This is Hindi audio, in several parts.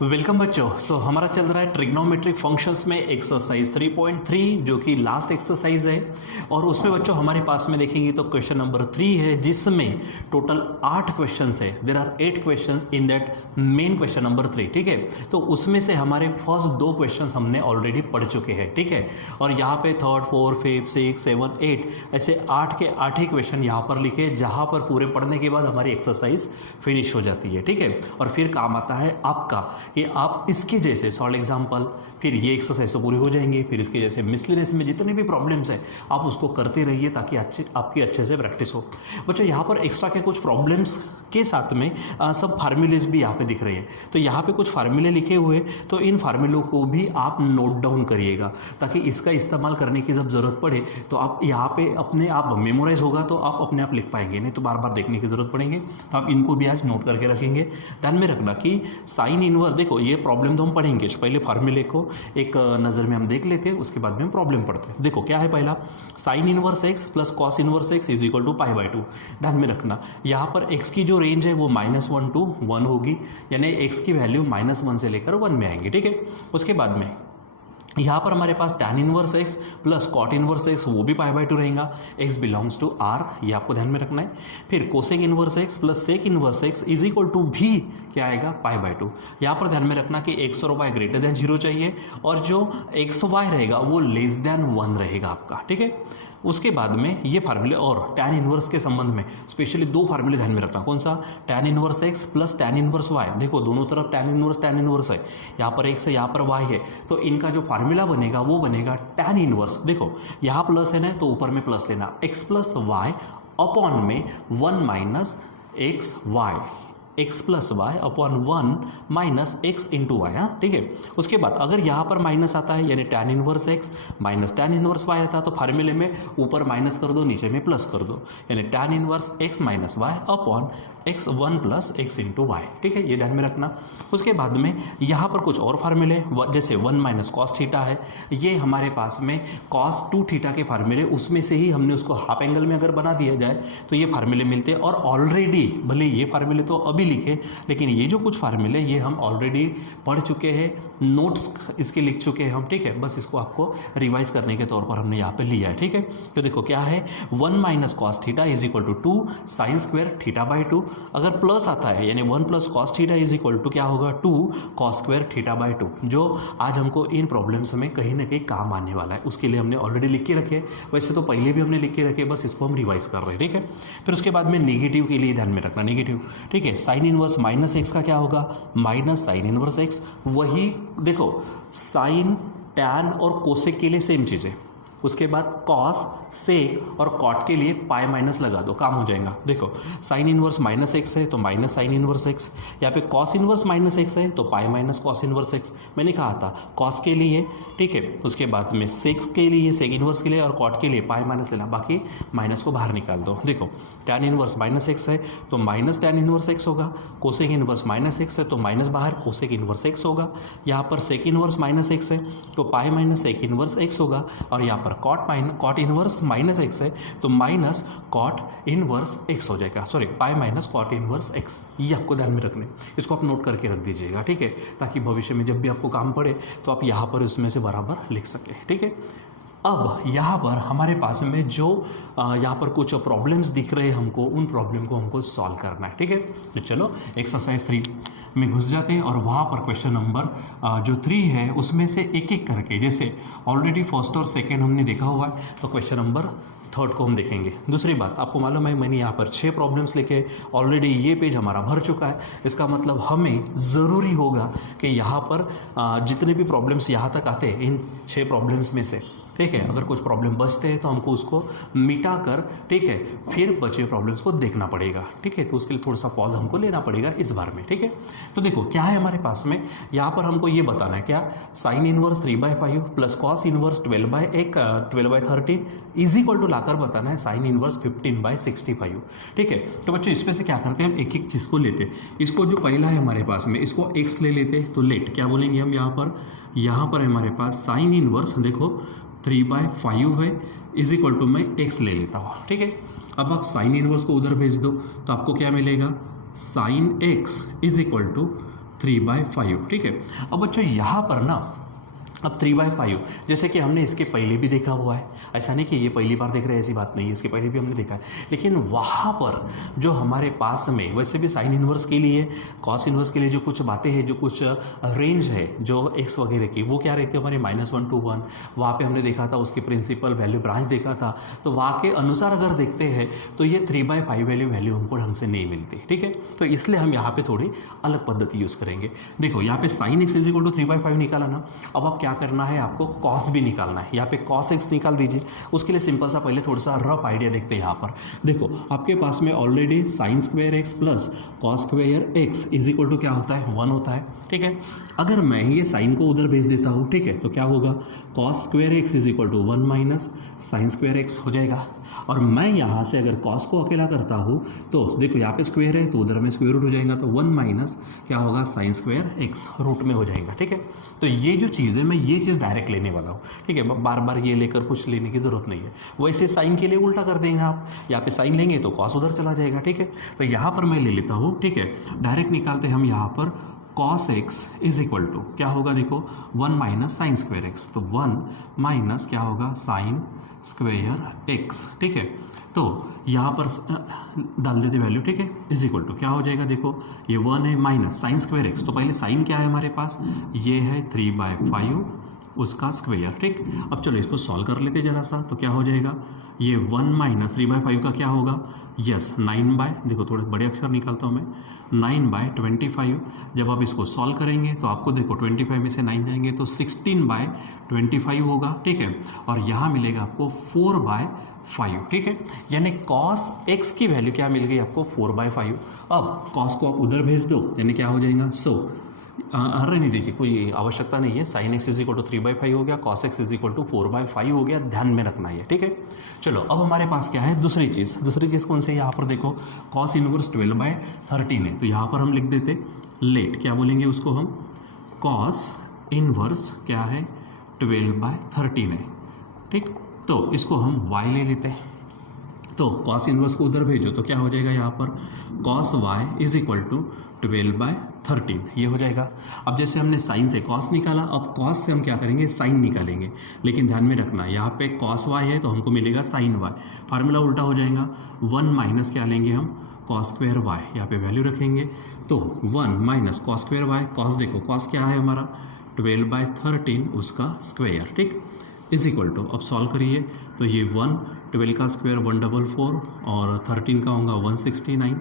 वेलकम बच्चों। हमारा चल रहा है ट्रिग्नोमेट्रिक फंक्शंस में एक्सरसाइज 3.3 जो कि लास्ट एक्सरसाइज है। और उसमें बच्चों हमारे पास में देखेंगे तो क्वेश्चन नंबर 3 है जिसमें टोटल 8 क्वेश्चंस है। There are 8 questions in that main question number 3। ठीक है, तो उसमें से हमारे फर्स्ट 2 क्वेश्चंस हमने ऑलरेडी पढ़ चुके हैं। ठीक है, और यहाँ पे 3rd 4th 5th 6th 7th 8 ऐसे 8 के 8 ही क्वेश्चन यहाँ पर लिखे, जहाँ पर पूरे पढ़ने के बाद हमारी एक्सरसाइज फिनिश हो जाती है। ठीक है, और फिर काम आता है आपका कि आप इसके जैसे सॉल्व एग्जाम्पल, फिर ये एक्सरसाइज तो पूरी हो जाएंगे, फिर इसके जैसे मिसलेनियस में जितने भी प्रॉब्लम्स हैं आप उसको करते रहिए ताकि आपकी अच्छे से प्रैक्टिस हो। बच्चों यहाँ पर एक्स्ट्रा के कुछ प्रॉब्लम्स के साथ में सब फार्मूलेज भी यहाँ पे दिख रहे हैं। तो यहाँ पे कुछ फार्मूले लिखे हुए, तो इन फार्मूलों को भी आप नोट डाउन करिएगा ताकि इसका इस्तेमाल करने की जब ज़रूरत पड़े तो आप यहाँ पे अपने आप मेमोराइज होगा तो आप अपने आप लिख पाएंगे, नहीं तो बार बार देखने की ज़रूरत पड़ेंगे। तो आप इनको भी आज नोट करके रखेंगे। ध्यान में रखना कि साइन इनवर्स, देखो ये प्रॉब्लम तो हम पढ़ेंगे, पहले फार्मूले को एक नज़र में हम देख लेते हैं, उसके बाद में हम प्रॉब्लम पढ़ते हैं। देखो क्या है, पहला sine inverse x plus cos inverse x is equal to π/2। ध्यान में रखना यहाँ पर एक्स की जो रेंज है वो -1 to 1 होगी, यानी एक्स की वैल्यू -1 से लेकर 1 में आएंगी। ठीक है, उसके बाद में यहाँ पर हमारे पास tan inverse x plus cot inverse x वो भी π/2 रहेगा। x बिलोंग्स टू r, ये आपको ध्यान में रखना है। फिर cosec inverse x plus sec inverse x is equal to भी क्या आएगा, π/2। यहाँ पर ध्यान में रखना कि x और y ग्रेटर देन 0 चाहिए और जो x y रहेगा वो लेस देन 1 रहेगा आपका। ठीक है, उसके बाद में ये फार्मूले और tan इनवर्स के संबंध में स्पेशली 2 फार्मूले ध्यान में रखना। कौन सा, tan inverse x plus tan inverse y। देखो दोनों तरफ tan इनवर्स है, यहाँ पर x है यहाँ पर y है, तो इनका जो फार्मूला बनेगा वो बनेगा tan इनवर्स। देखो यहाँ प्लस है ना, तो ऊपर में प्लस लेना, x प्लस वाई अपॉन में 1 minus x y, x plus y upon 1 minus x into y. हाँ ठीक है, उसके बाद अगर यहाँ पर माइनस आता है यानी tan inverse x minus tan inverse y आता है, तो फार्मूले में ऊपर माइनस कर दो, नीचे में प्लस कर दो, यानी tan inverse x minus y upon x 1 plus x into y. ठीक है, ये ध्यान में रखना। उसके बाद में यहाँ पर कुछ और फार्मूले, जैसे 1 माइनस कॉस थीटा है, ये हमारे पास में कॉस 2 थीटा के फार्मूले, उसमें से ही हमने उसको हाफ एंगल में अगर बना दिया जाए तो ये फार्मूले मिलते हैं। और ऑलरेडी भले ये फार्मूले तो अभी लिखे, लेकिन ये जो कुछ फार्मूले ये हम ऑलरेडी पढ़ चुके हैं, नोट्स इसके लिख चुके हैं हम। ठीक है, बस इसको आपको रिवाइज करने के तौर पर हमने यहाँ पे लिया है। ठीक है, तो देखो क्या है, 1 minus cos theta is equal to 2 sine square थीटा/2। अगर प्लस आता है यानी 1 plus cos theta is equal to क्या होगा, 2 कॉस स्क्वायर थीटा/2, जो आज हमको इन प्रॉब्लम्स में कहीं ना कहीं काम आने वाला है। उसके लिए हमने ऑलरेडी लिख के रखे, वैसे तो पहले भी हमने लिख के रखे, बस इसको हम रिवाइज कर रहे हैं। ठीक है, फिर उसके बाद में नेगेटिव के लिए ध्यान में रखना, नेगेटिव। ठीक है, साइन इनवर्स माइनस एक्स का क्या होगा, माइनस साइन इनवर्स एक्स। वही देखो साइन टैन और कोसेक के लिए सेम चीज़ है। उसके बाद कॉस सेक और कॉट के लिए पाई माइनस लगा दो, काम हो जाएगा। देखो साइन इनवर्स माइनस एक्स है तो माइनस साइन इनवर्स एक्स, यहाँ पे कॉस इनवर्स माइनस एक्स है तो pi minus cos inverse x. मैंने कहा था कॉस के लिए, ठीक है, उसके बाद में सेक्स के लिए, सेक इनवर्स के लिए, और कॉट के लिए पाई माइनस लेना, बाकी माइनस को बाहर निकाल दो। देखो टैन इनवर्स माइनस एक्स है तो माइनस टैन इनवर्स एक्स होगा, कोसेक इनवर्स माइनस एक्स है तो माइनस बाहर कोसेक इनवर्स एक्स होगा, यहाँ पर सेक इनवर्स माइनस एक्स है तो pi minus sec inverse x होगा, और यहाँ पर कॉट इनवर्स माइनस एक्स है तो माइनस कॉट इनवर्स एक्स हो जाएगा, sorry pi minus cot inverse x. ये आपको ध्यान में रखने, इसको आप नोट करके रख दीजिएगा। ठीक है, ताकि भविष्य में जब भी आपको काम पड़े तो आप यहाँ पर उसमें से बराबर लिख सकें। ठीक है, अब यहाँ पर हमारे पास में जो यहाँ पर कुछ प्रॉब्लम्स दिख रहे हैं हमको, उन प्रॉब्लम को हमको सॉल्व करना है। ठीक है, तो चलो एक्सरसाइज 3 में घुस जाते हैं और वहाँ पर क्वेश्चन नंबर जो 3 है उसमें से एक एक करके, जैसे ऑलरेडी फर्स्ट और सेकेंड हमने देखा हुआ है, तो क्वेश्चन नंबर 3 को हम देखेंगे। दूसरी बात आपको मालूम है, मैंने यहाँ पर 6 प्रॉब्लम्स लिखे, ऑलरेडी ये पेज हमारा भर चुका है। इसका मतलब हमें ज़रूरी होगा कि यहाँ पर जितने भी प्रॉब्लम्स यहाँ तक आते हैं इन 6 प्रॉब्लम्स में से, ठीक है, अगर कुछ प्रॉब्लम बचते हैं तो हमको उसको मिटा कर, ठीक है, फिर बचे प्रॉब्लम्स को देखना पड़ेगा। ठीक है, तो उसके लिए थोड़ा सा पॉज हमको लेना पड़ेगा इस बार में। ठीक है, तो देखो क्या है हमारे पास में, यहाँ पर हमको ये बताना है क्या, sine inverse 3/5 plus cos inverse 12/13 is equal to लाकर बताना है साइन इनवर्स 15/65। ठीक है, तो बच्चों इसमें से क्या करते हैं, हम एक एक चीज़ को लेते हैं। इसको जो पहला है हमारे पास में, इसको एक्स ले लेते हैं, तो लेट क्या बोलेंगे हम यहाँ पर हमारे पास साइन इनवर्स देखो 3/5 है इज इक्वल टू, मैं एक्स ले लेता हूँ। ठीक है, अब आप साइन इनवर्स को उधर भेज दो तो आपको क्या मिलेगा, sine x is equal to 3/5, ठीक है। अब बच्चों यहाँ पर ना अब 3/5 जैसे कि हमने इसके पहले भी देखा हुआ है, ऐसा नहीं कि ये पहली बार देख रहे हैं, ऐसी बात नहीं है, इसके पहले भी हमने देखा है। लेकिन वहाँ पर जो हमारे पास में वैसे भी साइन इन्वर्स के लिए, कॉस इन्वर्स के लिए जो कुछ बातें हैं, जो कुछ रेंज है जो एक्स वगैरह की, वो क्या रहती है हमारी -1 to 1, वहाँ पे हमने देखा था उसकी प्रिंसिपल वैल्यू ब्रांच देखा था। तो वहाँ के अनुसार अगर देखते हैं तो ये 3/5 वैल्यू हमको ढंग से नहीं मिलती, ठीक है। तो इसलिए हम यहाँ पे थोड़ी अलग पद्धति यूज़ करेंगे। देखो यहाँ पे sine x is equal to 3/5 निकाला ना, अब आप क्या करना है, आपको कॉस भी निकालना है। यहाँ पे कॉस एक्स निकाल दीजिए। उसके लिए सिंपल सा पहले थोड़ा सा रफ आइडिया देखते हैं। यहाँ पर देखो आपके पास में already sine square x plus cos square x is equal to क्या होता है, 1 होता है, ठीक है। अगर मैं ये साइन को उधर भेज देता हूँ, ठीक है, तो क्या होगा, cos square x is equal to 1 minus sine square x हो जाएगा। और मैं यहाँ से अगर कॉस को अकेला करता हूँ तो देखो यहाँ पे स्क्वायर है तो उधर में स्क्वायर रूट हो जाएगा, तो 1 माइनस क्या होगा, साइन स्क्वायर एक्स रूट में हो जाएगा, ठीक है। तो ये जो चीज़ है मैं ये चीज़ डायरेक्ट लेने वाला हूँ, ठीक है। बार बार ये लेकर कुछ लेने की ज़रूरत नहीं है। वैसे साइन के लिए उल्टा कर देंगे आप, यहाँ पे साइन लेंगे तो कॉस उधर चला जाएगा, ठीक है। तो यहाँ पर मैं ले लेता हूँ, ठीक है। डायरेक्ट निकालते हम यहाँ पर cos x is equal to क्या होगा, देखो 1 माइनस साइन स्क्वायर एक्स, तो 1 माइनस क्या होगा, साइन स्क्वायर एक्स, ठीक है। तो यहाँ पर डाल देते वैल्यू, ठीक है, इज इक्वल टू क्या हो जाएगा, देखो ये 1 है माइनस साइन स्क्वायर एक्स, तो पहले साइन क्या है हमारे पास, ये है 3/5 उसका स्क्वायर, ठीक। अब चलो इसको सॉल्व कर लेते जरा सा, तो क्या हो जाएगा, ये 1 माइनस 3/5 का क्या होगा, यस 9 देखो थोड़े बड़े अक्षर निकालता हूँ मैं, 9/25। जब आप इसको सॉल्व करेंगे तो आपको देखो 25 में से 9 जाएंगे तो 16/25 होगा, ठीक है। और यहाँ मिलेगा आपको 4/5, ठीक है। यानी कॉस एक्स की वैल्यू क्या मिल गई आपको, 4/5। अब कॉस को आप उधर भेज दो, यानी क्या हो जाएगा, रहने दीजिए, कोई आवश्यकता नहीं है। Sine x is equal to 3/5 हो गया, cos x is equal to 4/5 हो गया, ध्यान में रखना है, ठीक है। चलो अब हमारे पास क्या है, दूसरी चीज़ कौन सी है, यहाँ पर देखो कॉस इनवर्स 12/13 है, तो यहाँ पर हम लिख देते लेट, क्या बोलेंगे उसको हम, कॉस इनवर्स क्या है 12/13 है, ठीक। तो इसको हम y ले लेते हैं, तो कॉस इनवर्स को उधर भेजो तो क्या हो जाएगा, यहाँ पर cos y is equal to 12/13 ये हो जाएगा। अब जैसे हमने साइन से कॉस निकाला, अब कॉस से हम क्या करेंगे, साइन निकालेंगे। लेकिन ध्यान में रखना यहाँ पे कॉस y है तो हमको मिलेगा साइन y, फार्मूला उल्टा हो जाएगा, 1 माइनस क्या लेंगे हम, कॉस स्क्वायर y, यहाँ पे वैल्यू रखेंगे, तो 1 minus cos square y, cos देखो कॉस क्या है हमारा 12/13 उसका स्क्वायर, ठीक, इज इक्वल टू, अब सॉल्व करिए तो ये 12 का स्क्वायर 144 और 13 का होगा 169।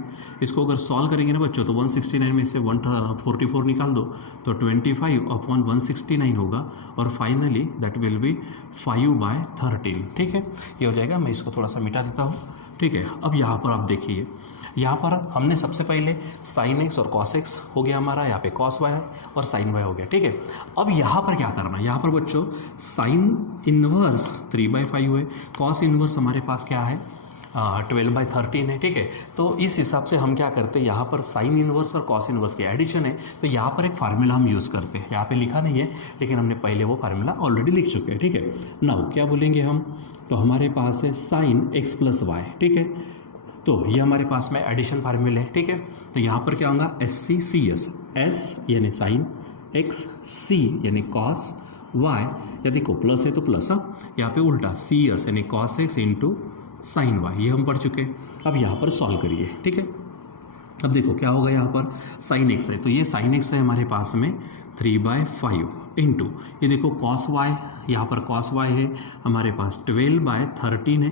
इसको अगर सॉल्व करेंगे ना बच्चों तो 169 में से 144 निकाल दो तो 25/169 होगा, और फाइनली दैट विल बी 5/13, ठीक है। ये हो जाएगा, मैं इसको थोड़ा सा मिटा देता हूँ, ठीक है। अब यहाँ पर आप देखिए, यहाँ पर हमने सबसे पहले साइन एक्स और कॉस एक्स हो गया हमारा, यहाँ पे कॉस वाई और साइन वाई हो गया, ठीक है। अब यहाँ पर क्या करना है, यहाँ पर बच्चों साइन इनवर्स 3/5 है, कॉस इनवर्स हमारे पास क्या है 12/13 है, ठीक है। तो इस हिसाब से हम क्या करते हैं, यहाँ पर साइन इनवर्स और कॉस इनवर्स की एडिशन है, तो यहाँ पर एक फार्मूला हम यूज़ करते हैं, यहाँ पे लिखा नहीं है लेकिन हमने पहले वो फार्मूला ऑलरेडी लिख चुके हैं, ठीक है। नाउ क्या बोलेंगे हम, तो हमारे पास है साइन एक्स प्लस वाई, ठीक है। तो ये हमारे पास में एडिशन फार्मूला है, ठीक है। तो यहाँ पर क्या होगा, SCCS, S यानी साइन, एक्स, C यानी कॉस, Y या देखो प्लस है तो प्लस, यहाँ पे उल्टा CS यानी cos x into sine y, ये हम पढ़ चुके हैं। अब यहाँ पर सॉल्व करिए, ठीक है। अब देखो क्या होगा, यहाँ पर साइन एक्स है तो ये साइन एक्स है हमारे पास में 3/5 इंटू ये देखो कॉस वाई, यहाँ पर कॉस वाई है हमारे पास 12/13 है,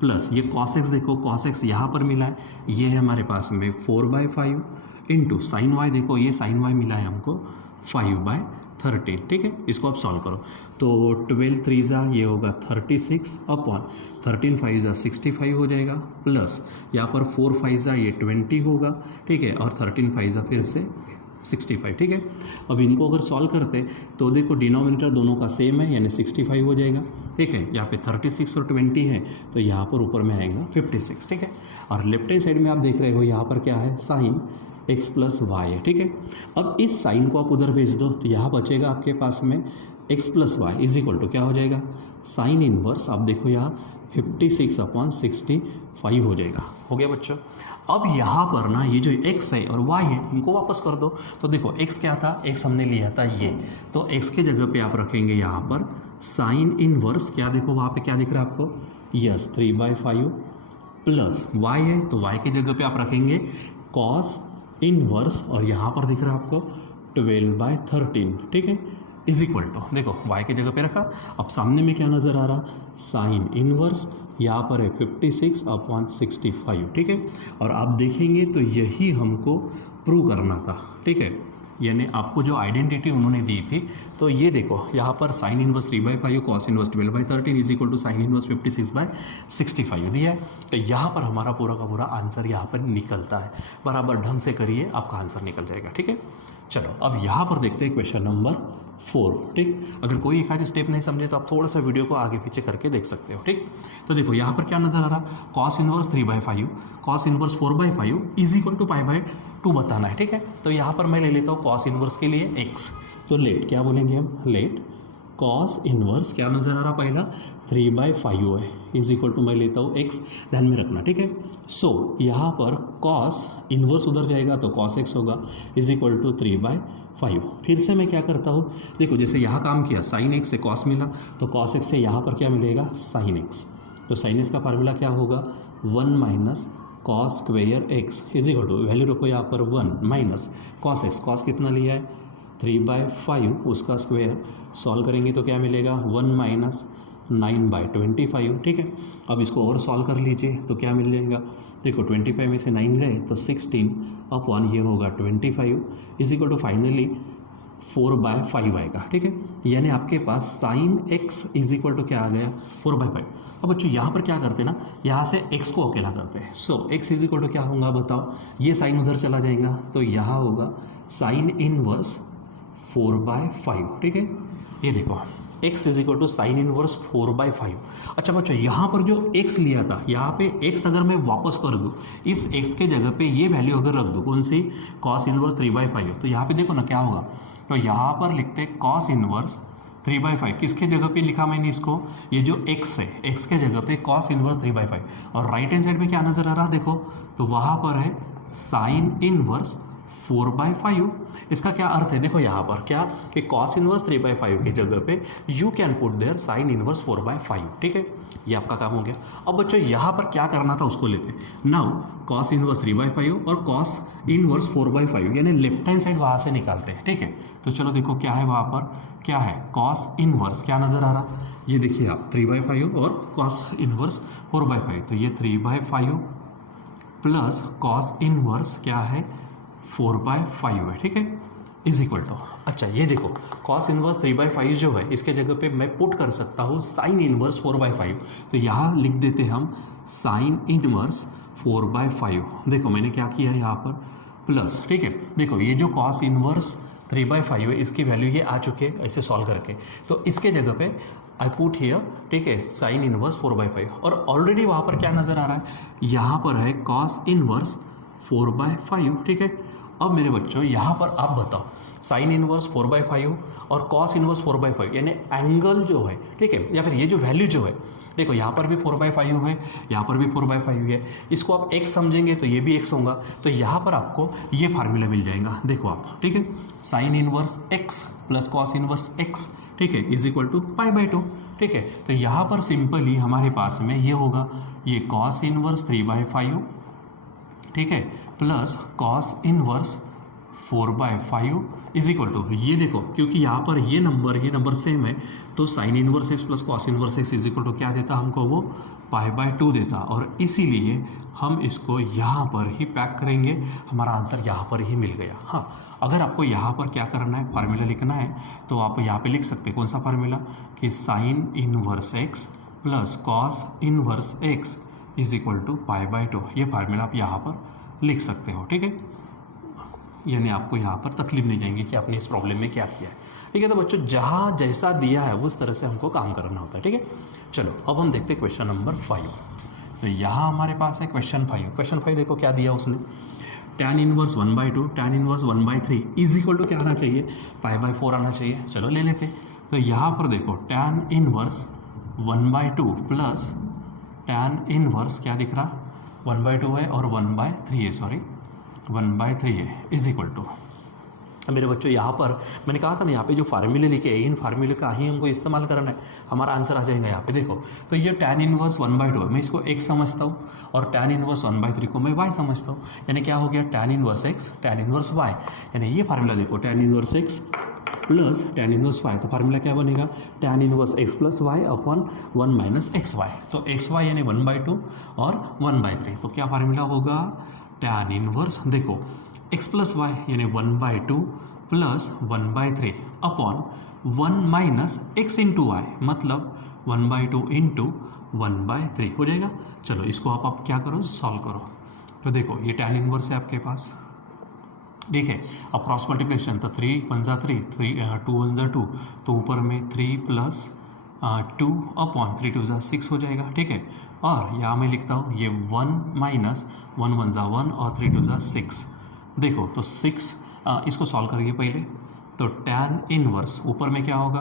प्लस ये कॉस एक्स देखो कॉस एक्स यहाँ पर मिला है, ये है हमारे पास में 4/5 इंटू साइन वाई, देखो ये साइन वाई मिला है हमको 5/13, ठीक है। इसको आप सॉल्व करो तो 12 3 ये होगा 36 अपॉन 13 5 65 हो जाएगा, प्लस यहाँ पर 4 5 ये 20 होगा, ठीक है, और 13 5 फिर से 65, ठीक है। अब इनको अगर सॉल्व करते तो देखो डिनोमिनेटर दोनों का सेम है यानी 65 हो जाएगा, ठीक है। यहाँ पे 36 और 20 है तो यहाँ पर ऊपर में आएगा 56, ठीक है। और लेफ्ट हैंड साइड में आप देख रहे हो यहाँ पर क्या है, साइन एक्स प्लस वाई है, ठीक है। अब इस साइन को आप उधर भेज दो तो यहाँ बचेगा आपके पास में x plus y is equal to क्या हो जाएगा, साइन इनवर्स, आप देखो यहाँ 56/65 हो जाएगा। हो गया बच्चों। अब यहाँ पर ना ये जो x है और y है इनको वापस कर दो। तो देखो x क्या था, x हमने लिया था ये, तो x के जगह पे आप रखेंगे यहाँ पर साइन इनवर्स, क्या देखो वहाँ पे क्या दिख रहा है आपको, यस 3/5 प्लस y है तो y के जगह पे आप रखेंगे कॉस इनवर्स, और यहाँ पर दिख रहा है आपको 12/13, ठीक है, इज इक्वल टू, देखो y के जगह पे रखा, अब सामने में क्या नज़र आ रहा, साइन इनवर्स, यहाँ पर है 56/65, ठीक है। और आप देखेंगे तो यही हमको प्रूव करना था, ठीक है, यानी आपको जो आइडेंटिटी उन्होंने दी थी, तो ये देखो यहाँ पर sine inverse 3/5 cos inverse 12/13 is equal to sine inverse 56/65 दिया है। तो यहाँ पर हमारा पूरा का पूरा आंसर यहाँ पर निकलता है। बराबर ढंग से करिए, आपका आंसर निकल जाएगा, ठीक है। चलो अब यहाँ पर देखते हैं क्वेश्चन नंबर 4, ठीक। अगर कोई एक आधी स्टेप नहीं समझे तो आप थोड़ा सा वीडियो को आगे पीछे करके देख सकते हो, ठीक। तो देखो यहाँ पर क्या नजर आ रहा, cos inverse 3/5 cos inverse 4/5 is equal to π/2 बताना है, ठीक है। तो यहाँ पर मैं ले लेता हूँ कॉस इनवर्स के लिए x, तो लेट क्या बोलेंगे हम, लेट कॉस इनवर्स क्या नजर आ रहा, पहला 3/5 है इज इक्वल टू मैं लेता हूँ x, ध्यान में रखना, ठीक है। सो यहाँ पर कॉस इनवर्स उधर जाएगा तो cos x होगा इज इक्वल टू 3/5। फिर से मैं क्या करता हूँ, देखो जैसे यहाँ काम किया साइन x से cos मिला, तो cos x से यहाँ पर क्या मिलेगा, साइन x, तो साइन x का फार्मूला क्या होगा, 1 minus cos square x is equal to, value रखो यहाँ पर 1 माइनस कॉस x, कॉस कितना लिया है 3/5, उसका स्क्वेयर सॉल्व करेंगे तो क्या मिलेगा 1 माइनस 9/25, ठीक है। अब इसको और सॉल्व कर लीजिए तो क्या मिल जाएगा, देखो 25 में से 9 गए तो 16/1 ये होगा 25 इज इक्वल टू फाइनली 4/5 आएगा, ठीक है। यानी आपके पास sine x is equal to क्या आ गया 4/5। अब बच्चों यहाँ पर क्या करते हैं ना, यहाँ से x को अकेला करते हैं, सो x इज इक्वल टू क्या होगा बताओ, ये साइन उधर चला जाएगा तो यहाँ होगा साइन इनवर्स 4/5, ठीक है। ये देखो x is equal to sine inverse 4/5। अच्छा बच्चों यहाँ पर जो x लिया था, यहाँ पे x अगर मैं वापस कर दूँ, इस x के जगह पे ये वैल्यू अगर रख दूँ, कौन सी, कॉस इनवर्स 3/5, तो यहाँ पे देखो ना क्या होगा, तो यहाँ पर लिखते हैं कॉस इनवर्स 3/5, किसके जगह पे लिखा मैंने इसको, ये जो x है x के जगह पे कॉस इनवर्स 3/5, और राइट हैंड साइड में क्या नजर आ रहा देखो, तो वहाँ पर है साइन इनवर्स 4/5। इसका क्या अर्थ है, देखो यहाँ पर क्या कि cos इनवर्स 3/5 की जगह पे you can put their sign inverse 4/5, ठीक है। ये आपका काम हो गया। अब बच्चों यहाँ पर क्या करना था उसको लेते हैं, नाउ cos इनवर्स 3/5 और cos इनवर्स 4/5, यानी लेफ्ट हैंड साइड वहाँ से निकालते हैं, ठीक है। तो चलो देखो क्या है वहाँ पर, क्या है cos इनवर्स, क्या नज़र आ रहा, ये देखिए आप 3/5 और cos इनवर्स 4/5, तो ये 3/5 प्लस cos इनवर्स क्या है 4/5 है, ठीक है, इज इक्वल टू, अच्छा ये देखो cos इनवर्स 3/5 जो है इसके जगह पे मैं पुट कर सकता हूँ साइन इनवर्स 4/5, तो यहाँ लिख देते हम साइन इनवर्स 4/5। देखो मैंने क्या किया है यहाँ पर प्लस, ठीक है। देखो ये जो cos इनवर्स 3/5 है इसकी वैल्यू ये आ चुके हैं ऐसे सॉल्व करके, तो इसके जगह पे आई पुट हियर, ठीक है, साइन इनवर्स 4/5, और ऑलरेडी वहाँ पर क्या नज़र आ रहा है, यहाँ पर है cos इनवर्स 4/5, ठीक है। अब मेरे बच्चों यहाँ पर आप बताओ साइन इनवर्स 4/5 और cos इनवर्स 4/5, यानी एंगल जो है, ठीक है, या फिर ये जो वैल्यू जो है, देखो यहाँ पर भी 4/5 है, यहाँ पर भी 4/5 है, इसको आप x समझेंगे तो ये भी x होगा, तो यहाँ पर आपको ये फार्मूला मिल जाएगा, देखो आप, ठीक है, sign inverse x plus cos inverse x, ठीक है, इज इक्वल टू π/2, ठीक है। तो यहाँ पर सिंपली हमारे पास में ये होगा, ये cos इनवर्स 3/5, ठीक है, plus cos inverse 4/5 is equal to, ये देखो क्योंकि यहाँ पर ये नंबर सेम है, तो sine inverse x plus cos inverse x is equal to क्या देता हमको, वो π/2 देता, और इसीलिए हम इसको यहाँ पर ही पैक करेंगे, हमारा आंसर यहाँ पर ही मिल गया। हाँ, अगर आपको यहाँ पर क्या करना है, फार्मूला लिखना है, तो आप यहाँ पे लिख सकते हैं, कौन सा फार्मूला, कि sine inverse x plus cos inverse x is equal to π/2, ये फार्मूला आप यहाँ पर लिख सकते हो, ठीक है। यानी आपको यहाँ पर तकलीफ नहीं जाएंगी कि आपने इस प्रॉब्लम में क्या किया है, ठीक है। तो बच्चों जहाँ जैसा दिया है उस तरह से हमको काम करना होता है, ठीक है। चलो अब हम देखते हैं क्वेश्चन नंबर 5। तो यहाँ हमारे पास है क्वेश्चन 5। क्वेश्चन 5 देखो क्या दिया उसने, tan inverse 1/2 tan inverse 1/3 is equal to क्या आना चाहिए, π/4 आना चाहिए। चलो ले लेते। तो यहाँ पर देखो tan inverse 1/2 plus tan inverse क्या दिख रहा, 1/2 है और 1/3 है, सॉरी 1/3 है, इज इक्वल टू, मेरे बच्चों यहाँ पर मैंने कहा था ना, यहाँ पे जो फार्मूले लिखे हैं इन फार्मूले का ही हमको इस्तेमाल करना है, हमारा आंसर आ जाएगा यहाँ पे। देखो तो ये टैन इनवर्स 1/2 है, मैं इसको x समझता हूँ और टैन इनवर्स 1/3 को मैं y समझता हूँ, यानी क्या हो गया, tan inverse x tan inverse y, यानी ये फार्मूला देखो, tan inverse x plus tan inverse y, तो फार्मूला क्या बनेगा, tan inverse x plus y upon 1 minus x y, तो एक्स वाई यानी 1/2 और 1/3, तो क्या फार्मूला होगा, टैन इनवर्स देखो x प्लस वाई यानी 1/2 plus 1/3 upon 1 minus x into y, मतलब 1/2 इंटू 1/3 हो जाएगा। चलो इसको आप क्या करो, सॉल्व करो, तो देखो ये टैन इनवर्स है आपके पास, ठीक है। अब क्रॉस मल्टीप्लिकेशन, तो 3 1 जा 3, 2 1 जा 2, तो ऊपर में 3 प्लस 2 अपॉन 3 2 जा 6 हो जाएगा, ठीक है। और यहाँ मैं लिखता हूँ ये 1 माइनस 1 1 जा 1 और 3 2 जा 6, देखो तो 6, इसको सॉल्व करिए पहले, तो टैन इनवर्स ऊपर में क्या होगा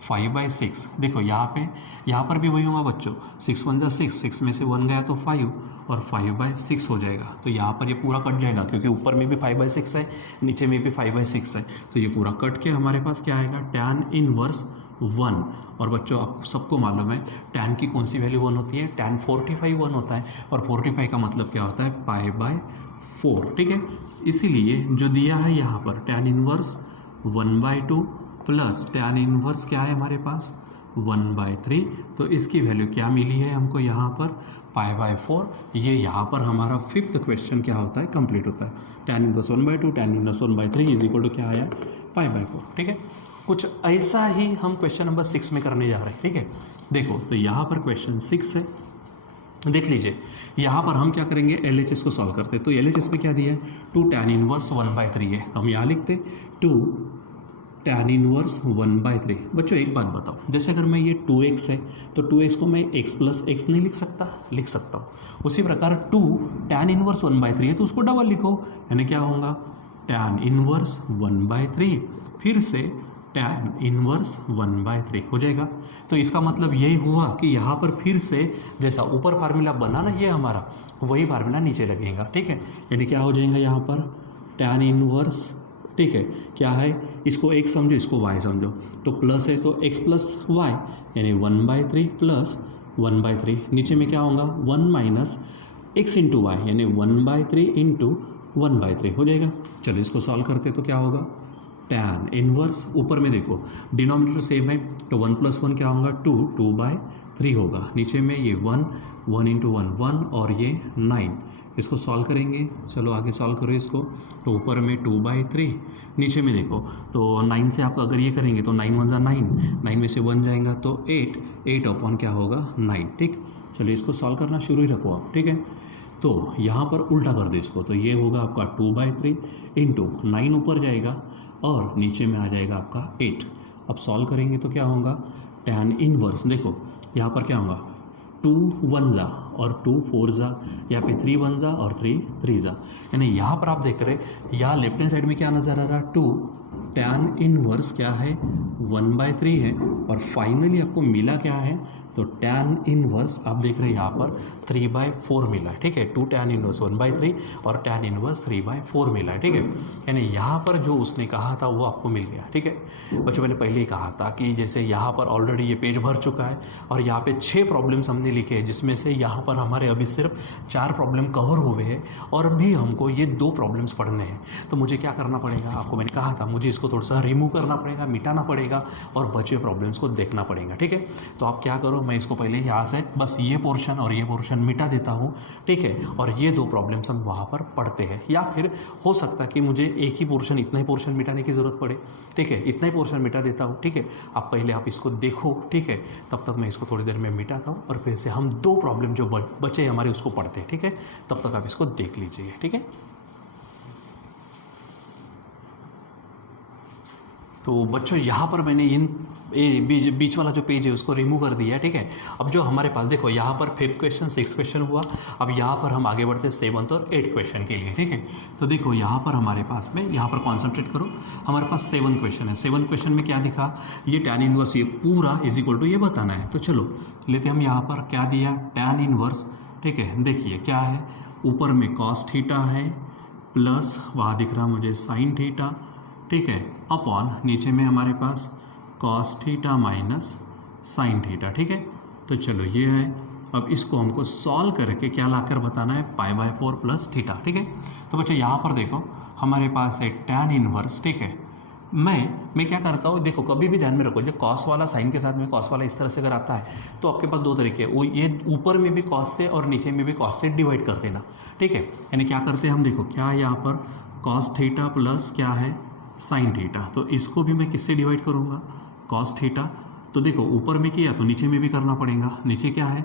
5/6, देखो यहाँ पर भी वही होगा बच्चों, 6 1 जा 6, 6 में से 1 गया तो 5 और 5/6 हो जाएगा, तो यहाँ पर ये पूरा कट जाएगा क्योंकि ऊपर में भी 5/6 है, नीचे में भी 5/6 है, तो ये पूरा कट के हमारे पास क्या आएगा, टैन इनवर्स 1। और बच्चों आप सबको मालूम है टैन की कौन सी वैल्यू 1 होती है, टैन 45 1 होता है, और 45 का मतलब क्या होता है, π/4, ठीक है। इसीलिए जो दिया है यहाँ पर tan inverse 1/2 plus tan inverse क्या है हमारे पास 1/3, तो इसकी वैल्यू क्या मिली है हमको यहाँ पर π/4, ये यहाँ पर हमारा 5th क्वेश्चन क्या होता है, कंप्लीट होता है। Tan inverse 1/2 tan inverse 1/3 is equal to क्या आया, π/4, ठीक है। कुछ ऐसा ही हम क्वेश्चन नंबर 6 में करने जा रहे हैं, ठीक है। देखो तो यहाँ पर क्वेश्चन 6 है, देख लीजिए यहाँ पर हम क्या करेंगे, LHS को सॉल्व करते हैं, तो LHS में क्या दिया है, 2 टैन इनवर्स 1/3 है, हम यहाँ लिखते 2 टैन इनवर्स 1/3। बच्चों एक बात बताओ, जैसे अगर मैं ये 2x है तो 2x को मैं x प्लस x नहीं लिख सकता, लिख सकता हूँ, उसी प्रकार 2 टैन इनवर्स 1/3 है तो उसको डबल लिखो, यानी क्या होगा, टैन इनवर्स 1/3 फिर से टैन इनवर्स 1/3 हो जाएगा। तो इसका मतलब यही हुआ कि यहाँ पर फिर से जैसा ऊपर फार्मूला बना ना ये हमारा, वही फार्मूला नीचे लगेगा, ठीक है। यानी क्या हो जाएगा यहाँ पर टैन इनवर्स, ठीक है, क्या है, इसको x समझो इसको y समझो, तो प्लस है तो x प्लस वाई यानी 1/3 प्लस 1/3, नीचे में क्या होगा 1 माइनस एक्स इंटू वाई यानी 1/3 इंटू 1/3 हो जाएगा। चलो इसको सॉल्व करते तो क्या होगा, टैन इनवर्स ऊपर में देखो डिनोमिनेटर सेम है तो 1 + 1 क्या होगा 2, 2/3 होगा, नीचे में ये 1 1 इंटू 1 1 और ये 9, इसको सॉल्व करेंगे, चलो आगे सॉल्व करो इसको, तो ऊपर में 2/3, नीचे में देखो तो 9 से आप अगर ये करेंगे तो 9 1 जा 9, 9 में से 1 जाएगा तो 8, 8 अपॉन क्या होगा 9, ठीक। चलो इसको सॉल्व करना शुरू ही रखो आप, ठीक है। तो यहाँ पर उल्टा कर दो इसको, तो ये होगा आपका 2/3 इंटू 9 ऊपर जाएगा और नीचे में आ जाएगा आपका 8। अब सॉल्व करेंगे तो क्या होगा, टैन इनवर्स देखो यहाँ पर क्या होगा 2 1 जा और 2 4 जा, यहाँ पे 3 1 जा और 3 3 जा, यानी यहाँ पर आप देख रहे यहाँ लेफ्ट हैंड साइड में क्या नज़र आ रहा है 2, टैन इनवर्स क्या है 1/3 है, और फाइनली आपको मिला क्या है, तो टैन इनवर्स आप देख रहे हैं यहाँ पर 3/4 मिला है, ठीक है। 2 टैन इनवर्स 1/3 और टैन इनवर्स 3/4 मिला है, ठीक है। यानी यहाँ पर जो उसने कहा था वो आपको मिल गया, ठीक है। बच्चों मैंने पहले ही कहा था कि जैसे यहाँ पर ऑलरेडी ये पेज भर चुका है और यहाँ पे 6 प्रॉब्लम्स हमने लिखे हैं, जिसमें से यहाँ पर हमारे अभी सिर्फ 4 प्रॉब्लम कवर हुए हैं और अभी हमको ये 2 प्रॉब्लम्स पढ़ने हैं। तो मुझे क्या करना पड़ेगा, आपको मैंने कहा था मुझे इसको थोड़ा सा रिमूव करना पड़ेगा, मिटाना पड़ेगा और बचे प्रॉब्लम्स को देखना पड़ेगा, ठीक है। तो आप क्या करो, मैं इसको पहले यहाँ से बस ये पोर्शन और ये पोर्शन मिटा देता हूँ, ठीक है, और ये 2 प्रॉब्लम्स हम वहाँ पर पढ़ते हैं, या फिर हो सकता है कि मुझे एक ही पोर्शन इतना ही पोर्शन मिटाने की ज़रूरत पड़े, ठीक है, इतना ही पोर्शन मिटा देता हूँ, ठीक है। आप पहले आप इसको देखो, ठीक है, तब तक मैं इसको थोड़ी देर में मिटाता हूँ और फिर से हम 2 प्रॉब्लम जो बचे हमारे उसको पढ़ते हैं, ठीक है। तब तक आप इसको देख लीजिए, ठीक है। तो बच्चों यहाँ पर मैंने इन बीच वाला जो पेज है उसको रिमूव कर दिया है, ठीक है। अब जो हमारे पास देखो यहाँ पर 5th क्वेश्चन 6th क्वेश्चन हुआ। अब यहाँ पर हम आगे बढ़ते हैं 7th और 8th क्वेश्चन के लिए, ठीक है। तो देखो यहाँ पर हमारे पास में, यहाँ पर कॉन्सेंट्रेट करो, हमारे पास 7th क्वेश्चन है। 7th क्वेश्चन में क्या दिखा, ये tan इनवर्स ये पूरा इज इक्वल टू ये बताना है। तो चलो लेते हम यहाँ पर क्या दिया, tan इनवर्स, ठीक है। देखिए क्या है, ऊपर में cos थीटा है प्लस वहाँ दिख रहा मुझे sin थीटा, ठीक है, अपॉन नीचे में हमारे पास cos theta minus sin theta, ठीक है। तो चलो ये है, अब इसको हमको सॉल्व करके क्या लाकर बताना है, π/4 प्लस थीटा, ठीक है। तो बच्चों यहाँ पर देखो हमारे पास है tan इनवर्स, ठीक है। मैं क्या करता हूँ, देखो कभी भी ध्यान में रखो, जब cos वाला sin के साथ में cos वाला इस तरह से अगर आता है तो आपके पास दो तरीके हैं, वो ये ऊपर में भी cos से और नीचे में भी cos से डिवाइड कर देना, ठीक है। यानी क्या करते हैं हम, देखो क्या है यहाँ पर cos थीटा प्लस क्या है sin थीटा, तो इसको भी मैं किससे डिवाइड करूँगा, cos थीटा। तो देखो ऊपर में किया तो नीचे में भी करना पड़ेगा, नीचे क्या है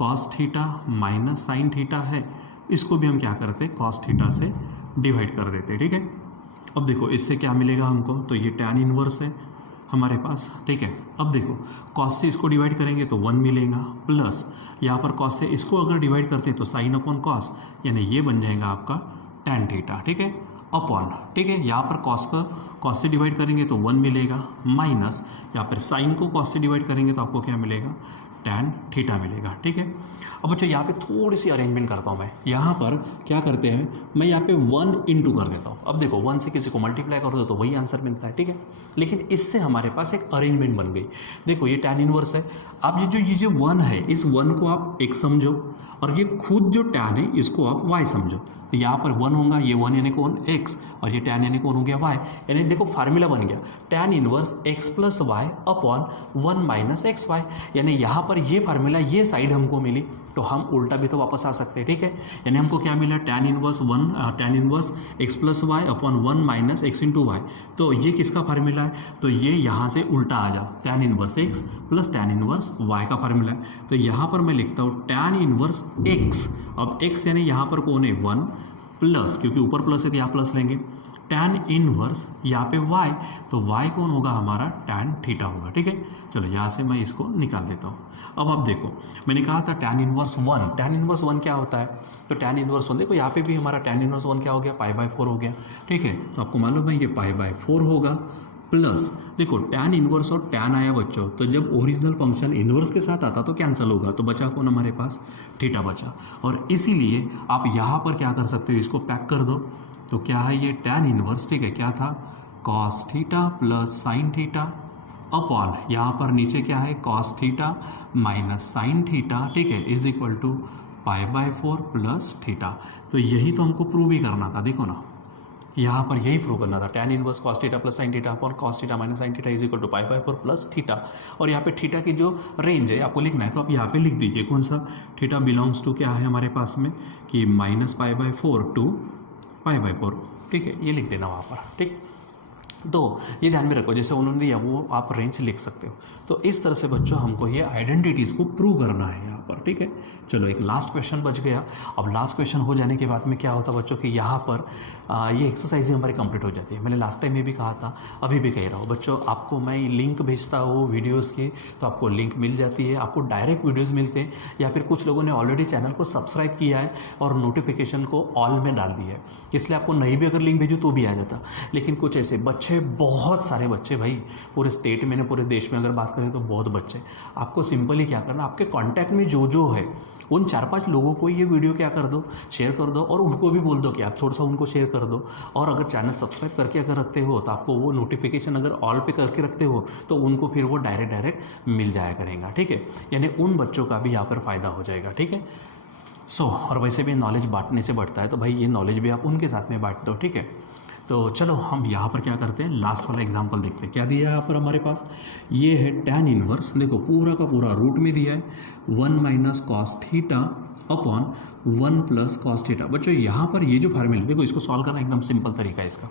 cos theta minus sin theta है, इसको भी हम क्या करते हैं cos थीटा से डिवाइड कर देते हैं, ठीक है। अब देखो इससे क्या मिलेगा हमको, तो ये tan इनवर्स है हमारे पास, ठीक है। अब देखो cos से इसको डिवाइड करेंगे तो 1 मिलेगा, प्लस यहाँ पर cos से इसको अगर डिवाइड करते हैं तो sin अपॉन cos, यानी ये बन जाएगा आपका tan थीटा, ठीक है, अपॉन, ठीक है। यहाँ पर cos से डिवाइड करेंगे तो 1 मिलेगा, माइनस यहाँ पर sin को cos से डिवाइड करेंगे तो आपको क्या मिलेगा, tan थीटा मिलेगा, ठीक है। अब बच्चों यहाँ पे थोड़ी सी अरेंजमेंट करता हूँ मैं, यहाँ पर क्या करते हैं, मैं यहाँ पे 1 इंटू कर देता हूँ। अब देखो 1 से किसी को मल्टीप्लाई कर दो तो वही आंसर मिलता है, ठीक है। लेकिन इससे हमारे पास एक अरेंजमेंट बन गई। देखो ये tan इनवर्स है, अब ये जो 1 है, इस 1 को आप x समझो, और ये खुद जो tan है इसको आप y समझो। तो यहाँ पर 1 होगा, ये 1 यानी कौन x, और ये tan यानी कौन हो गया y। यानी देखो फार्मूला बन गया tan inverse x plus y upon 1 minus x y. यानी यहाँ पर ये फार्मूला ये साइड हमको मिली, तो हम उल्टा भी तो वापस आ सकते हैं, ठीक है। यानी हमको क्या मिला, tan inverse x plus y upon 1 minus x into y. तो ये किसका फार्मूला है, तो ये यहाँ से उल्टा आ जाओ, tan inverse x plus tan inverse y का फार्मूला है। तो यहाँ पर मैं लिखता हूँ tan इनवर्स x, अब x यानी यहाँ पर कौन है 1, प्लस क्योंकि ऊपर प्लस है तो यहाँ प्लस लेंगे, tan इनवर्स यहाँ पे y, तो y कौन होगा हमारा tan थीटा होगा, ठीक है। चलो यहाँ से मैं इसको निकाल देता हूँ। अब आप देखो मैंने कहा था tan इनवर्स 1 क्या होता है, तो tan इनवर्स 1 देखो यहाँ पे भी हमारा tan इनवर्स 1 क्या हो गया, π/4 हो गया, ठीक है। तो आपको मालूम है ये π/4 होगा, प्लस देखो tan इनवर्स और tan आया बच्चों, तो जब ओरिजिनल फंक्शन इनवर्स के साथ आता तो कैंसिल होगा, तो बचा कौन हमारे पास, थीटा बचा। और इसीलिए आप यहाँ पर क्या कर सकते हो, इसको पैक कर दो, तो क्या है ये tan इनवर्स, ठीक है, क्या था cos theta plus sin theta upon यहाँ पर नीचे क्या है cos theta minus sin theta, ठीक है, is equal to π/4 plus theta. तो यही तो हमको प्रूव ही करना था, देखो ना यहाँ पर यही प्रूव करना था, tan inverse cos theta plus sin theta upon cos theta minus sin theta is equal to π/4 plus theta. और यहाँ पे थीटा की जो रेंज है आपको लिखना है, तो आप यहाँ पे लिख दीजिए कौन सा, थीटा बिलोंग्स टू क्या है हमारे पास में कि -π/4 टू π/4, ठीक है, ये लिख देना वहाँ पर, ठीक। तो ये ध्यान में रखो, जैसे उन्होंने दिया वो आप रेंज लिख सकते हो। तो इस तरह से बच्चों हमको ये आइडेंटिटीज़ को प्रूव करना है यहाँ पर, ठीक है। चलो एक लास्ट क्वेश्चन बच गया। अब लास्ट क्वेश्चन हो जाने के बाद में क्या होता बच्चों कि यहाँ पर ये एक्सरसाइज हमारी कंप्लीट हो जाती है। मैंने लास्ट टाइम में भी कहा था, अभी भी कह रहा हूँ बच्चों, आपको मैं लिंक भेजता हूँ वीडियोज़ की, तो आपको लिंक मिल जाती है, आपको डायरेक्ट वीडियोज़ मिलते हैं, या फिर कुछ लोगों ने ऑलरेडी चैनल को सब्सक्राइब किया है और नोटिफिकेशन को ऑल में डाल दिया है, इसलिए आपको नहीं भी अगर लिंक भेजूँ तो भी आ जाता। लेकिन कुछ ऐसे बच्चे, बहुत सारे बच्चे भाई, पूरे स्टेट में, पूरे देश में अगर बात करें तो बहुत बच्चे, आपको सिंपली क्या करना, आपके कॉन्टैक्ट में जो है उन 4-5 लोगों को ये वीडियो क्या कर दो, शेयर कर दो, और उनको भी बोल दो कि आप थोड़ा सा उनको शेयर कर दो। और अगर चैनल सब्सक्राइब करके अगर रखते हो तो आपको वो नोटिफिकेशन अगर ऑल पे करके रखते हो तो उनको फिर वो डायरेक्ट मिल जाया करेगा, ठीक है। यानी उन बच्चों का भी यहाँ पर फ़ायदा हो जाएगा, ठीक है। और वैसे भी नॉलेज बांटने से बढ़ता है, तो भाई ये नॉलेज भी आप उनके साथ में बांट दो, ठीक है। तो चलो हम यहाँ पर क्या करते हैं, लास्ट वाला एग्जांपल देखते हैं। क्या दिया है यहाँ पर हमारे पास, ये है tan इनवर्स, देखो पूरा का पूरा रूट में दिया है 1 minus cos theta upon 1 plus cos theta. बच्चों यहाँ पर ये जो फार्मूला, देखो इसको सॉल्व करना एकदम सिंपल तरीका है इसका।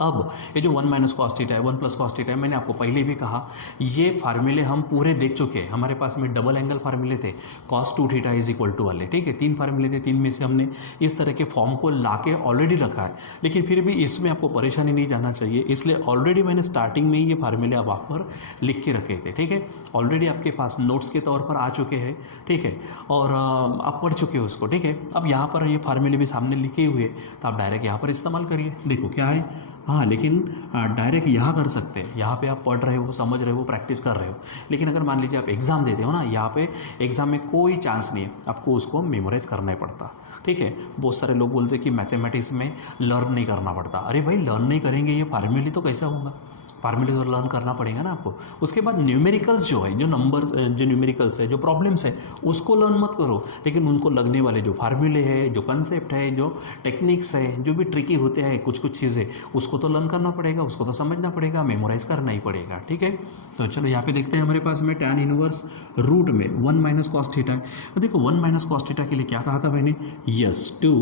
अब ये जो 1 माइनस कॉस थीटा है, 1 प्लस कॉस थीटा है, मैंने आपको पहले भी कहा ये फार्मूले हम पूरे देख चुके हैं। हमारे पास में डबल एंगल फार्मूले थे, cos 2 theta is equal to वाले, ठीक है। 3 फार्मूले थे, 3 में से हमने इस तरह के फॉर्म को लाके ऑलरेडी रखा है, लेकिन फिर भी इसमें आपको परेशानी नहीं जाना चाहिए, इसलिए ऑलरेडी मैंने स्टार्टिंग में ही ये फार्मूले अब आप पर लिख के रखे थे, ठीक है। ऑलरेडी आपके पास नोट्स के तौर पर आ चुके हैं, ठीक है, और आप पढ़ चुके हो उसको, ठीक है। अब यहाँ पर ये फार्मूले भी सामने लिखे हुए, तो आप डायरेक्ट यहाँ पर इस्तेमाल करिए। देखो क्या है, हाँ, लेकिन डायरेक्ट यहाँ कर सकते हैं, यहाँ पे आप पढ़ रहे हो, समझ रहे हो, प्रैक्टिस कर रहे हो। लेकिन अगर मान लीजिए आप एग्ज़ाम देते हो ना, यहाँ पे एग्ज़ाम में कोई चांस नहीं है, आपको उसको मेमोराइज करना ही पड़ता, ठीक है। बहुत सारे लोग बोलते हैं कि मैथमेटिक्स में लर्न नहीं करना पड़ता। अरे भाई, लर्न नहीं करेंगे ये फार्मूले तो कैसा होगा, फार्मूले तो लर्न करना पड़ेगा ना आपको। उसके बाद न्यूमेरिकल्स जो है, जो नंबर, जो न्यूमेरिकल्स है, जो प्रॉब्लम्स है, उसको लर्न मत करो, लेकिन उनको लगने वाले जो फार्मूले है, जो कंसेप्ट है, जो टेक्निक्स है, जो भी ट्रिकी होते हैं कुछ कुछ चीज़ें, उसको तो लर्न करना पड़ेगा, उसको तो समझना पड़ेगा, मेमोराइज करना ही पड़ेगा, ठीक है। तो चलो यहाँ पे देखते हैं, हमारे पास में tan इनवर्स रूट में 1 माइनस कॉस थीटा है। तो देखो 1 माइनस कॉस थीटा के लिए क्या कहा था मैंने, yes, 2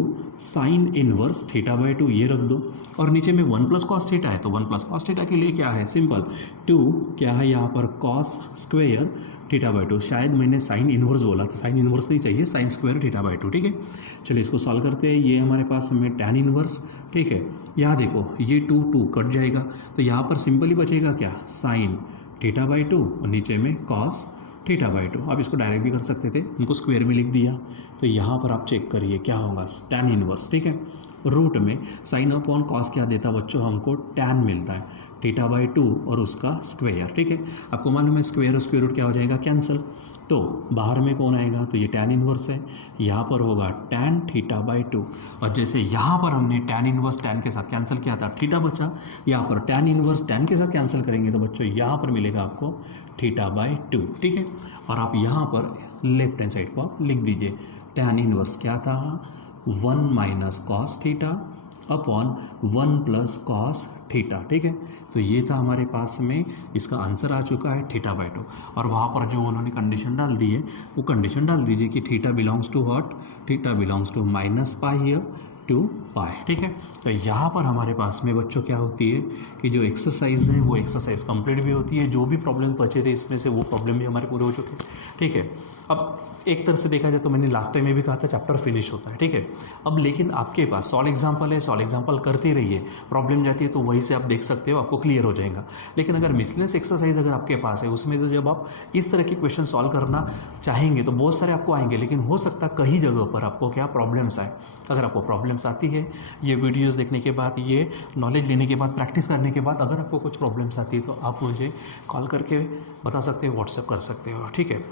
sine inverse theta by 2 ये रख दो, और नीचे में 1 प्लस कॉस थीटा है, तो 1 प्लस कॉस थीटा के लिए क्या है, सिंपल 2 क्या है यहाँ पर कॉस स्क्वेयर थीटा बाई 2। शायद मैंने साइन इनवर्स बोला था, साइन इनवर्स नहीं चाहिए, साइन स्क्वायर थीटा बाई 2, ठीक है। चलिए इसको सॉल्व करते हैं। ये हमारे पास में tan इनवर्स, ठीक है। यहाँ देखो ये 2 कट जाएगा, तो यहाँ पर सिंपली बचेगा क्या, साइन थीटा बाई 2 और नीचे में कॉस थीटा बाई 2। आप इसको डायरेक्ट भी कर सकते थे, उनको स्क्वायर में लिख दिया, तो यहाँ पर आप चेक करिए क्या होगा, tan इनवर्स, ठीक है। रूट में साइन अपॉन कॉस क्या देता बच्चों, हमको tan मिलता है, थीटा बाई 2 और उसका स्क्वायर, ठीक है। आपको मालूम है स्क्वायर और स्क्वायर रूट क्या हो जाएगा, कैंसिल, तो बाहर में कौन आएगा, तो ये tan इनवर्स है, यहाँ पर होगा tan थीटा बाई 2, और जैसे यहाँ पर हमने tan इनवर्स tan के साथ कैंसिल किया था, थीटा बचा, यहाँ पर tan इनवर्स tan के साथ कैंसिल करेंगे तो बच्चों यहाँ पर मिलेगा आपको थीटा बाई 2, ठीक है। और आप यहाँ पर लेफ्ट हैंड साइड को आप लिख दीजिए, tan इनवर्स क्या था, 1 minus cos theta upon 1 plus cos theta, ठीक है। तो ये था हमारे पास में, इसका आंसर आ चुका है थीटा बाई 2, और वहाँ पर जो उन्होंने कंडीशन डाल दी है, वो कंडीशन डाल दीजिए कि theta belongs to what, theta belongs to minus pi here to pi, ठीक है। तो यहाँ पर हमारे पास में बच्चों क्या होती है कि जो एक्सरसाइज है वो एक्सरसाइज कंप्लीट भी होती है, जो भी प्रॉब्लम बचे थे इसमें से वो प्रॉब्लम भी हमारे पूरे हो चुके हैं, ठीक है। अब एक तरह से देखा जाए तो मैंने लास्ट टाइम में भी कहा था चैप्टर फिनिश होता है, ठीक है। अब लेकिन आपके पास सॉल्व एग्जाम्पल है, सॉल्व एग्जाम्पल करते रहिए, प्रॉब्लम जाती है तो वहीं से आप देख सकते हो, आपको क्लियर हो जाएगा। लेकिन अगर मिसलेनियस एक्सरसाइज अगर आपके पास है, उसमें तो जब आप इस तरह के क्वेश्चन सॉल्व करना चाहेंगे तो बहुत सारे आपको आएंगे, लेकिन हो सकता है कई जगहों पर आपको क्या प्रॉब्लम्स आए। अगर आपको प्रॉब्लम्स आती है, ये वीडियोस देखने के बाद, ये नॉलेज लेने के बाद, प्रैक्टिस करने के बाद अगर आपको कुछ प्रॉब्लम्स आती है तो आप मुझे कॉल करके बता सकते हो, व्हाट्सएप कर सकते हो, ठीक है।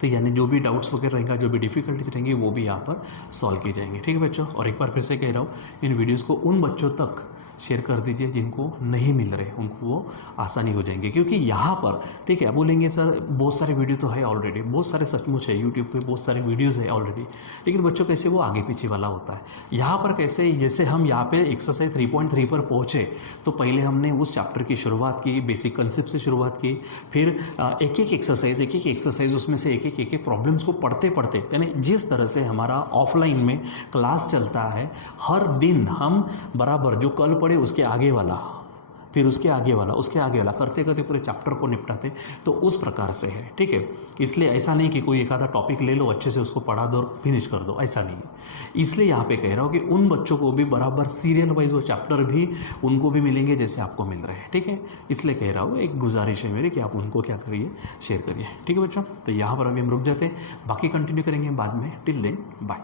तो यानी जो भी डाउट्स वगैरह रहेंगे, जो भी डिफिकल्टीज रहेंगी, वो भी यहाँ पर सॉल्व की जाएंगी, ठीक है बच्चों। और एक बार फिर से कह रहा हूँ, इन वीडियोज़ को उन बच्चों तक शेयर कर दीजिए जिनको नहीं मिल रहे, उनको वो आसानी हो जाएंगे, क्योंकि यहाँ पर, ठीक है, बोलेंगे सर बहुत सारे वीडियो तो है ऑलरेडी, बहुत सारे सचमुच है, यूट्यूब पे बहुत सारे वीडियोस है ऑलरेडी, लेकिन बच्चों कैसे वो आगे पीछे वाला होता है। यहाँ पर कैसे, जैसे हम यहाँ पे एक्सरसाइज 3.3 पर पहुँचे तो पहले हमने उस चैप्टर की शुरुआत की, बेसिक कंसेप्ट से शुरुआत की, फिर एक एक एक्सरसाइज उसमें से एक एक प्रॉब्लम्स को पढ़ते पढ़ते, यानी जिस तरह से हमारा ऑफलाइन में क्लास चलता है, हर दिन हम बराबर जो कल पढ़े उसके आगे वाला, फिर उसके आगे वाला, उसके आगे वाला करते करते पूरे चैप्टर को निपटाते, तो उस प्रकार से है, ठीक है। इसलिए ऐसा नहीं कि कोई एक आधा टॉपिक ले लो, अच्छे से उसको पढ़ा दो और फिनिश कर दो, ऐसा नहीं है। इसलिए यहाँ पे कह रहा हूँ कि उन बच्चों को भी बराबर सीरियल वाइज वो चैप्टर भी उनको भी मिलेंगे जैसे आपको मिल रहे हैं, ठीक है। इसलिए कह रहा हूँ, एक गुजारिश है मेरी कि आप उनको क्या करिए, शेयर करिए, ठीक है बच्चों। तो यहाँ पर अभी हम रुक जाते हैं, बाकी कंटिन्यू करेंगे बाद में। Till then bye.